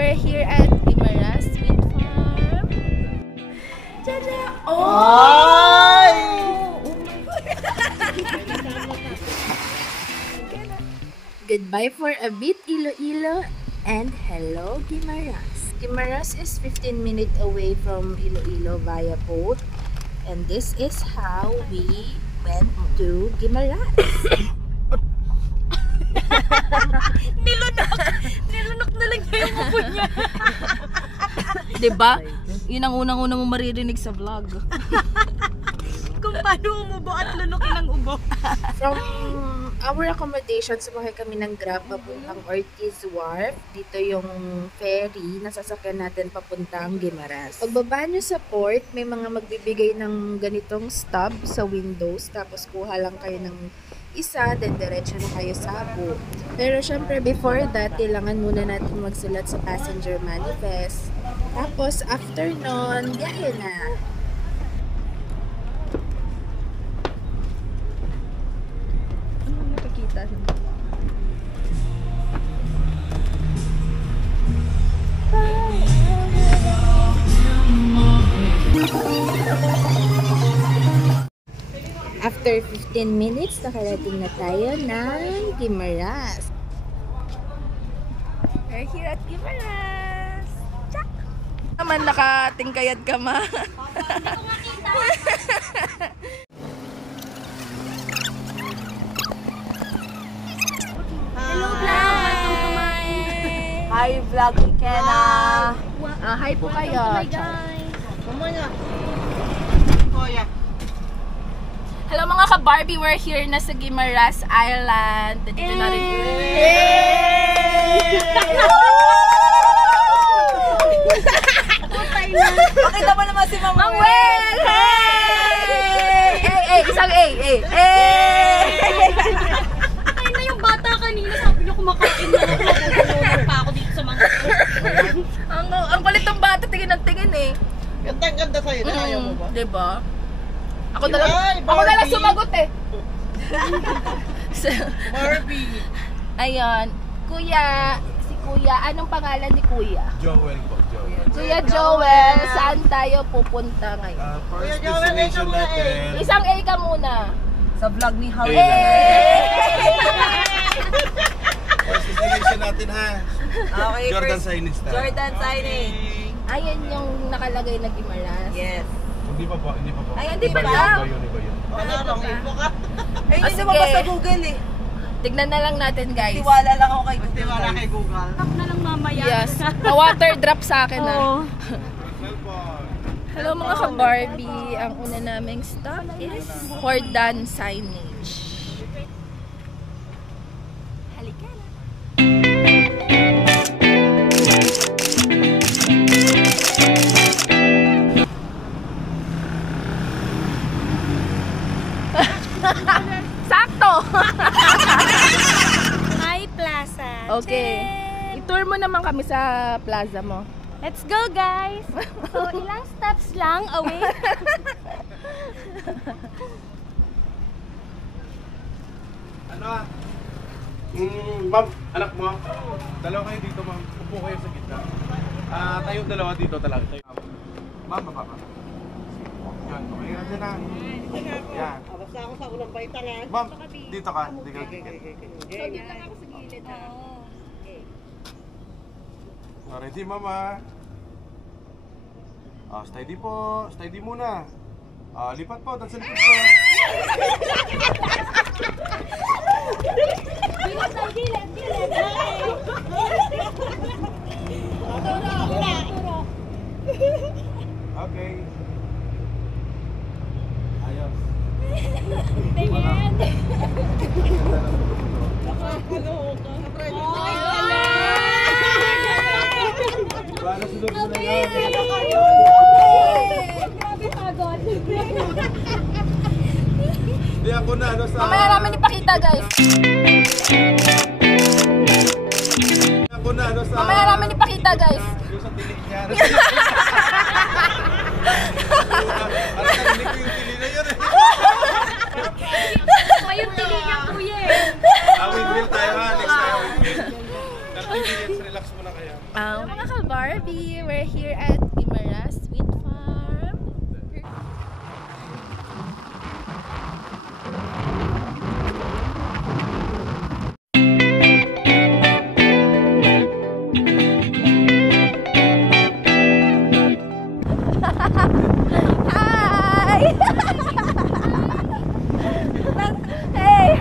we're here at Guimaras Wind Farm. Tada! Oh! Ay! Goodbye for a bit, Iloilo, and hello, Guimaras. Guimaras is 15 minutes away from Iloilo via boat, and this is how we went to Guimaras. Nilunok na lang niya yung ubo niya. Diba? Yun ang unang-unang mo maririnig sa vlog. Kung paano umubo at lunukin ang ubo. From our accommodation, sumakay kami ng Grab papuntang Ortiz Wharf. Dito yung ferry na sasakyan natin papuntang Guimaras. Pagbaba nyo sa port, may mga magbibigay ng ganitong stub sa windows. Tapos kuha lang kayo ng isa, then diretso na kayo sa boat. Pero syempre, before that, kailangan muna natin magsulat sa passenger manifest. Tapos, after nun, biyahe na. After 15 minutes, nakarating na tayo ng Guimaras. We're here at Guimaras. Tsak! Naman nakatingkayad ka ma. Hello vlog! Welcome to my... Hi vlog, Ikena! Hi po kayo. Hi guys! Mamaya! Kuya! Hello mga ka-Barbie, we're here na sa Guimaras Island. Dito na rin. Pakita mo naman si Ma'am Well! Hey! Isang A! Ay na yung bata kanina, sabi niyo kumakain na ako. Magulunod pa ako dito sa mga... Ang kulit ng bata, tingin ng tingin eh. Ganda sa'yo, ayaw mo ba? Diba? Ako na lang sumagot eh. Barbie! Ayun. Kuya, si Kuya, anong pangalan ni Kuya? Joel po, Joel. Kuya Joel, saan tayo pupunta ngayon? First destination natin. Isang A ka muna. Sa vlog ni Howie. First destination natin ha. Okay, Jordan first, Signage tayo. Jordan signing. Ayan yung nakalagay na Guimaras. Yes. Hindi pa po. Ay, hindi pa Iba daw. yun. Ano, info ka? Eh, Ah, hindi sige. mo ba sa Google eh. Tignan na lang natin guys. Tiwala lang ako kay Google. Tiwala kay Google. Tap na lang mamaya. Yes. Pa-water drop sa akin na. Oo. Hello mga ka-Barbie. Ang una naming stop is Jordan Signage. Halika na. Sakto! Hi Plaza. Okay. I-tour mo naman kami sa plaza mo. Let's go guys! So ilang steps lang away. Ano ah? Ma'am, anak mo. Dalawa kayo dito, ma'am. Upo kayo sa gitna. Tayong dalawa dito talaga. Ma'am, baba ka. Yan, okay na din ah. Yan. Basta ako sa ulang baitan eh. Ma'am, dito ka. Dito ka. So dito lang ako sa gilid ha. Ready, mama? Steady po. Steady muna. Lipat po. That's lipat po. Okay. Ayos. Tingin! Para sunod mo na yan. Grabe pagod. Hindi ako na. Ano sa... Mamaya namin ipakita guys. Ako na. Ano sa... Mamaya namin ipakita guys. Yung sa tilik niya. Parang narinig ko yung tili na yun eh. Ayun, tingin niya kuya eh. Windmill tayo ha. Next time. 30 minutes relax. Relax muna kayo. Mga ka-Barbie, we're here at Guimaras Sweet Farm. Hi! Hey!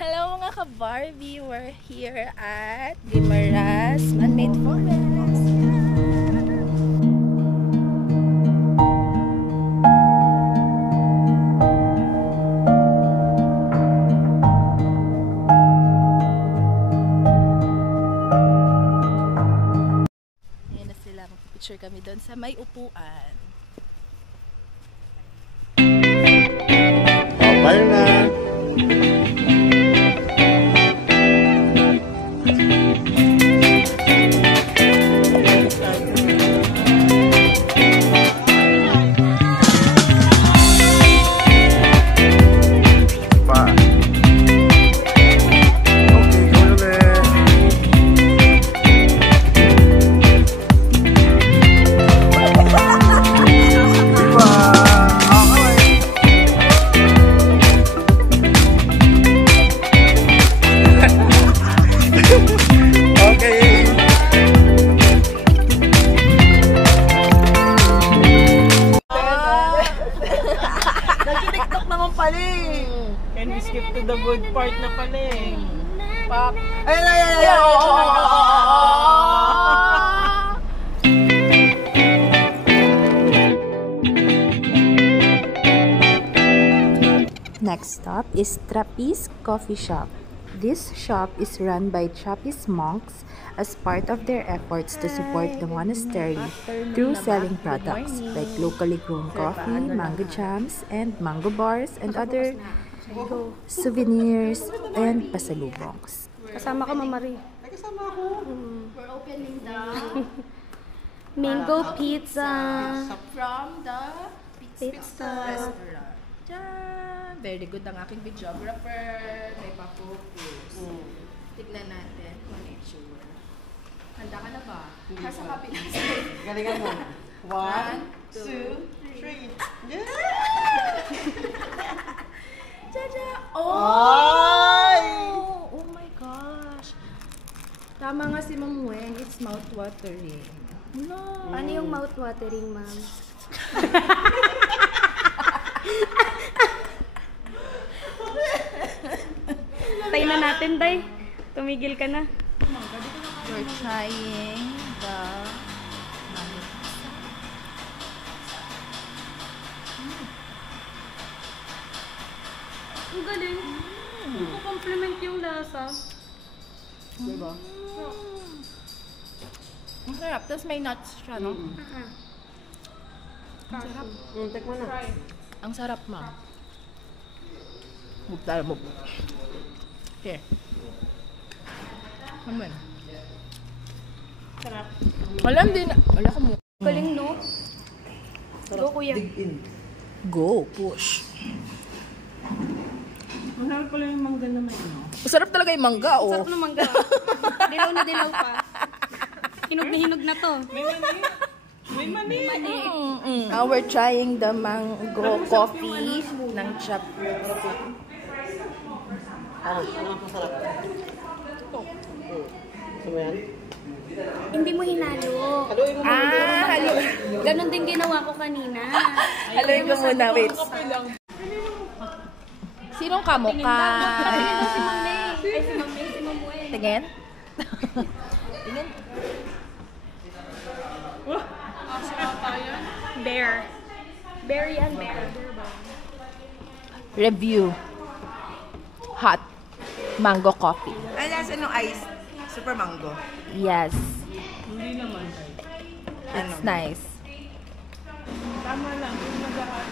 Hello mga ka-Barbie, we're here at Guimaras Man-Made Forest. Ayan na sila, magpipicture kami doon sa may upuan. Bye na! Nag-tiktok naman pala eh. Can we skip to the good part na pala eh? Pop. Ay! Next stop is Trappist Coffee Shop. This shop is run by Trappist monks as part of their efforts to support the monastery through selling products like locally grown coffee, mango jams, and mango bars, and other souvenirs and pasalubongs. Kasama ka, Mama Marie. Ay, kasama ako. We're opening the mango pizza. From the Pizza. restaurant. Diyan! Very good ang aking videographer. May pa-focus. Tignan natin kung ano yung itsura. Handa ka na ba? Nasa kabilang side. Galingan mo. 1, 2, 3. Yeah! Tada! Ay! Oh my gosh! Tama nga si Ma'am Wen. It's mouth-watering. No! Ano yung mouth-watering, ma'am? Tay na natin, Day. Tumigil ka na. We're trying the Ang galing. Compliment yung lasa. Diba? Ang sarap. Tapos may nuts siya, no? Tek mo na. Ang sarap, ma'am. Mugtala mo. Here. Naman. Sarap. Wala, hindi na. Wala ka mo. Galing, no? Go, kuya. Dig in. Go, push. Mahal pala yung mangga naman yun. Masarap talaga yung mangga, oh. Sarap ng mangga. Dilaw na dilaw pa. Hinog na to. May mani. Now we're trying the mango coffee ng Chap. Ano ang masarap? Gusto mo yan? Hindi mo hinalo. Haluin mo muna. Halo. Ganon din ginawa ko kanina. Haluin ko muna, wait. Sinong kamukha? Si Ma'am May. Ay, si Ma'am May, si Ma'am Wen. Tingin? Tingin? Bear. Bear yan, bear. Review. Hot. Mango coffee. Ay, lasa ng ice. Super mango. Yes. Hindi naman. It's nice. Tama lang. Yung nag-aat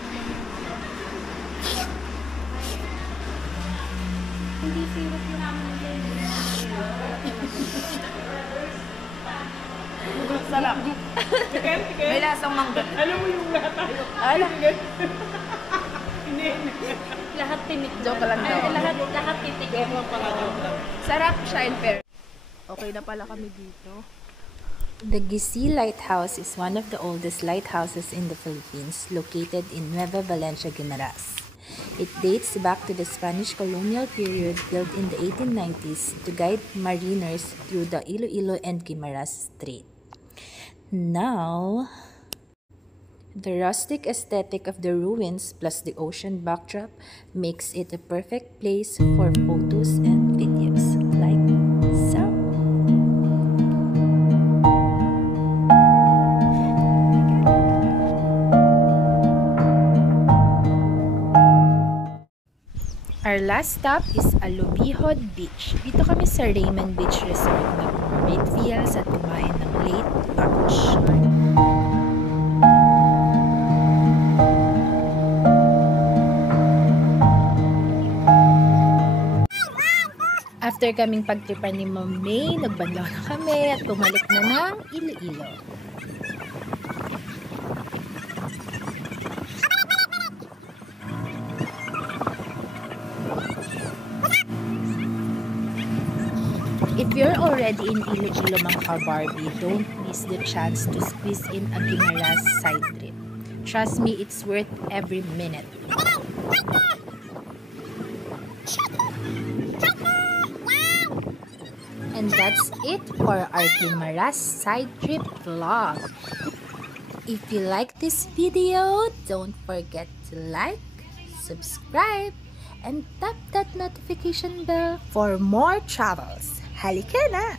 Hindi syrup yung Sarap. Chicken? May lasang mangga. Alam mo yung lahat tayo. Alam. Hindi. Lahat tinik. Joke lang daw. Lahat titik. Sarap siya in fair. Okay na pala kami dito. The Gisi Lighthouse is one of the oldest lighthouses in the Philippines, located in Nueva Valencia, Guimaras. It dates back to the Spanish colonial period, built in the 1890s to guide mariners through the Iloilo and Guimaras Strait. Now, the rustic aesthetic of the ruins plus the ocean backdrop makes it a perfect place for photos and videos, like so. Our last stop is Alubihod Beach. Dito kami sa Raymond Beach Resort na mermaid feels at kumain ng late lunch. After kaming pagtripan ni Ma'am May, nagbanlaw na kami at bumalik na ng Iloilo. If you're already in Iloilo, mga Barbie, don't miss the chance to squeeze in a Guimaras side trip. Trust me, it's worth every minute. And that's it for our Guimaras side trip vlog. If you like this video, don't forget to like, subscribe, and tap that notification bell for more travels. Halika na!